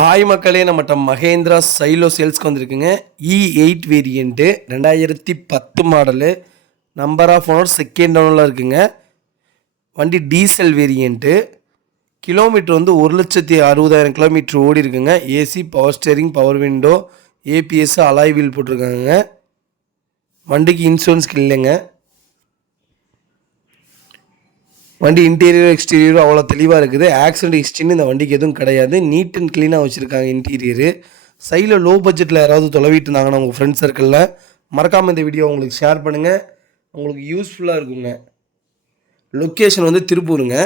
Hi மக்களே, நம்மகிட்ட மகேந்திரா சைலோ சேல்ஸ்க்கு வந்திருக்குங்க. E8 வேரியண்ட்டு 2010 model. Number of owner second ஓனரில் இருக்குங்க. வண்டி டீசல் வேரியண்ட்டு. கிலோமீட்டர் வந்து 1,60,000 கிலோமீட்டர் ஓடி இருக்குங்க. AC, power steering, power window, ABS, alloy wheel போட்டிருக்காங்க. வண்டிக்கு இன்சூரன்ஸ் இல்லைங்க. வண்டி இன்டீரியர் எக்ஸ்டீரியரும் அவ்வளோ தெளிவாக இருக்குது. ஆக்சிடென்ட் ஹிஸ்ட்ரின்னு இந்த வண்டிக்கு எதுவும் கிடையாது. நீட் அண்ட் க்ளீனாக வச்சுருக்காங்க இன்டீரியரு. சைடில் லோ பட்ஜெட்டில் யாராவது தொலைவிட்டு இருந்தாங்கன்னா உங்கள் ஃப்ரெண்ட்ஸ் சர்க்கிளில் மறக்காமல் இந்த வீடியோ உங்களுக்கு ஷேர் பண்ணுங்கள். உங்களுக்கு யூஸ்ஃபுல்லாக இருக்குங்க. லொக்கேஷன் வந்து திருப்பூருங்க.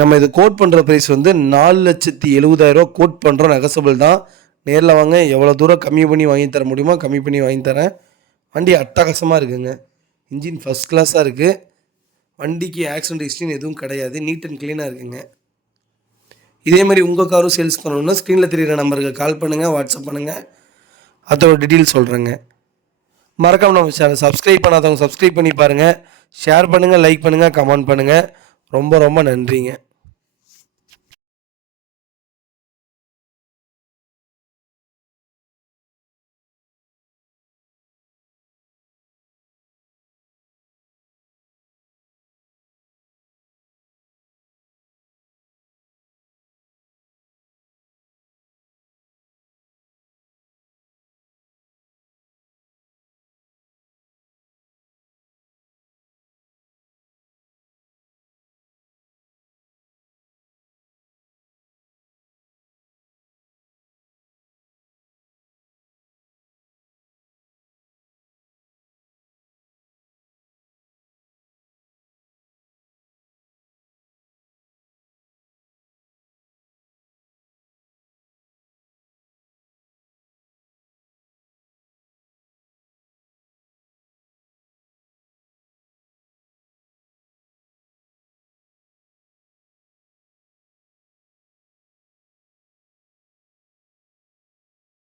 நம்ம இது கோட் பண்ணுற ப்ரைஸ் வந்து 4,70,000 கோட் பண்ணுறோம். நெகசபிள் தான். நேரில் வாங்க, எவ்வளோ தூரம் கம்மி பண்ணி வாங்கி தர முடியுமோ கம்மி பண்ணி வாங்கி தரேன். வண்டி அட்டகாசமாக இருக்குங்க. இன்ஜின் ஃபஸ்ட் கிளாஸாக இருக்குது. வண்டிக்கு ஆக்சிடென்ட் ஹிஸ்ட்ரின்னு எதுவும் கிடையாது. நீட் அண்ட் க்ளீனாக இருக்குங்க. இதே மாதிரி உங்கள் காரும் சேல்ஸ் பண்ணணுன்னா ஸ்க்ரீனில் தெரிகிற நம்பருக்கு கால் பண்ணுங்கள், வாட்ஸ்அப் பண்ணுங்கள். அதோட டீட்டெயில் சொல்கிறேங்க. மறக்காமல் நம்ம சேனல் சப்ஸ்கிரைப் பண்ணாதவங்க சப்ஸ்கிரைப் பண்ணி பாருங்கள். ஷேர் பண்ணுங்கள், லைக் பண்ணுங்கள், கமெண்ட் பண்ணுங்கள். ரொம்ப ரொம்ப நன்றிங்க.